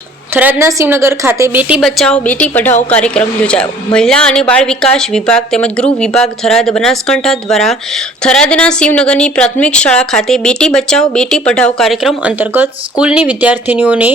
થરાદના શિવનગર ખાતે બેટી બચાવો બેટી પઢાઓ કાર્યક્રમ યોજાયો. મહિલા અને બાળ વિકાસ વિભાગ તેમજ ગૃહ વિભાગ થરાદ બનાસકાંઠા દ્વારા થરાદના શિવનગરની પ્રાથમિક શાળા ખાતે બેટી બચાવો બેટી પઢાઓ કાર્યક્રમ અંતર્ગત સ્કૂલની વિદ્યાર્થીનીઓને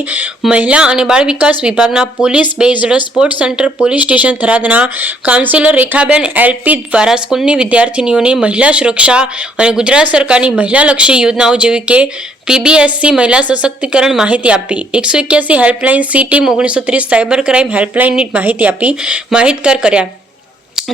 મહિલા અને બાળ વિકાસ વિભાગના police based sports centre police station થરાદના કાઉન્સિલર રેખાબેન એલપી દ્વારા સ્કૂલની વિદ્યાર્થીનીઓને મહિલા સુરક્ષા અને ગુજરાત સરકારની મહિલાલક્ષી યોજનાઓ જેવી કે પીબીએસસી મહિલા સશક્તિકરણ માહિતી આપી. 181 helpline C team 1930 cyber crime હેલ્પલાઇનની માહિતી આપી માહિતગાર કર્યા.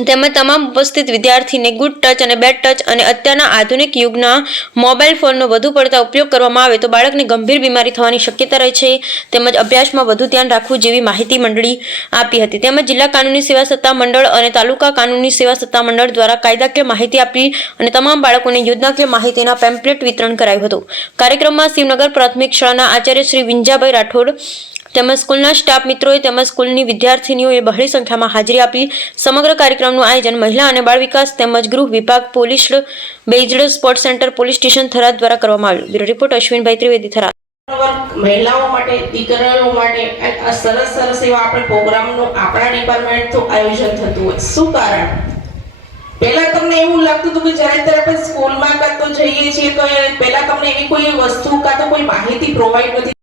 તેમજ તમામ ઉપસ્થિત વિદ્યાર્થીને ગુડ ટચ અને બેડ ટચ અને અત્યારના આધુનિક યુગના મોબાઈલ ફોનનો વધુ પડતા ઉપયોગ કરવામાં આવે તો બાળકને ગંભીર બીમારી થવાની શક્યતા રહે છે. તેમજ અભ્યાસમાં વધુ ધ્યાન રાખવું જેવી માહિતી મંડળી આપી હતી. તેમજ જિલ્લા કાનૂની સેવા સત્તા મંડળ અને તાલુકા કાનૂની સેવા સત્તા મંડળ દ્વારા કાયદાકીય માહિતી આપી અને તમામ બાળકોને યોજનાકીય માહિતીના પેમ્પલેટ વિતરણ કરાયું હતું. કાર્યક્રમમાં શિવનગર પ્રાથમિક શાળાના આચાર્ય શ્રી વિંજાભાઈ રાઠોડ તેમજ સ્કૂલના સ્ટાફ મિત્રોએ તેમજ સ્કૂલની વિદ્યાર્થીનીઓએ બહોળી સંખ્યામાં હાજરી આપી. સમગ્ર કાર્યક્રમનું આયોજન મહિલા અને બાળ વિકાસ તેમજ ગૃહ વિભાગ police based sports centre police station Tharad દ્વારા કરવામાં આવ્યું. બ્યુરો રિપોર્ટ અશ્વિનભાઈ ત્રિવેદી, થરાદ. મહિલાઓ માટે, દીકરીઓ માટે આ સરસ સરસ એવા આપણે પ્રોગ્રામનું આપણા ડિપાર્ટમેન્ટ તો આયોજન થતું હોય. શું કારણ? પહેલા તમને એવું લાગતું હતું કે જ્યારે ત્યારે આપણે સ્કૂલમાં કાં તો જઈએ છીએ તો પહેલા તમને એવી કોઈ વસ્તુ કાં તો કોઈ માહિતી પ્રોવાઈડ નથી,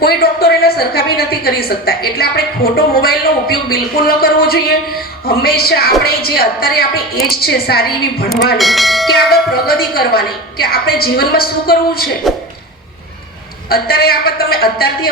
કોઈ ડોક્ટર એને સરખાવી નથી કરી શકતા. એટલે આપણે ખોટો મોબાઈલનો ઉપયોગ બિલકુલ ન કરવો જોઈએ. હંમેશા આપણે જે અત્યારે આપણી એજ છે સારી એવી ભણવાની કે આગળ પ્રગતિ કરવાની કે આપણે જીવનમાં શું કરવું છે અત્યારે આપણે તમે અત્યારથી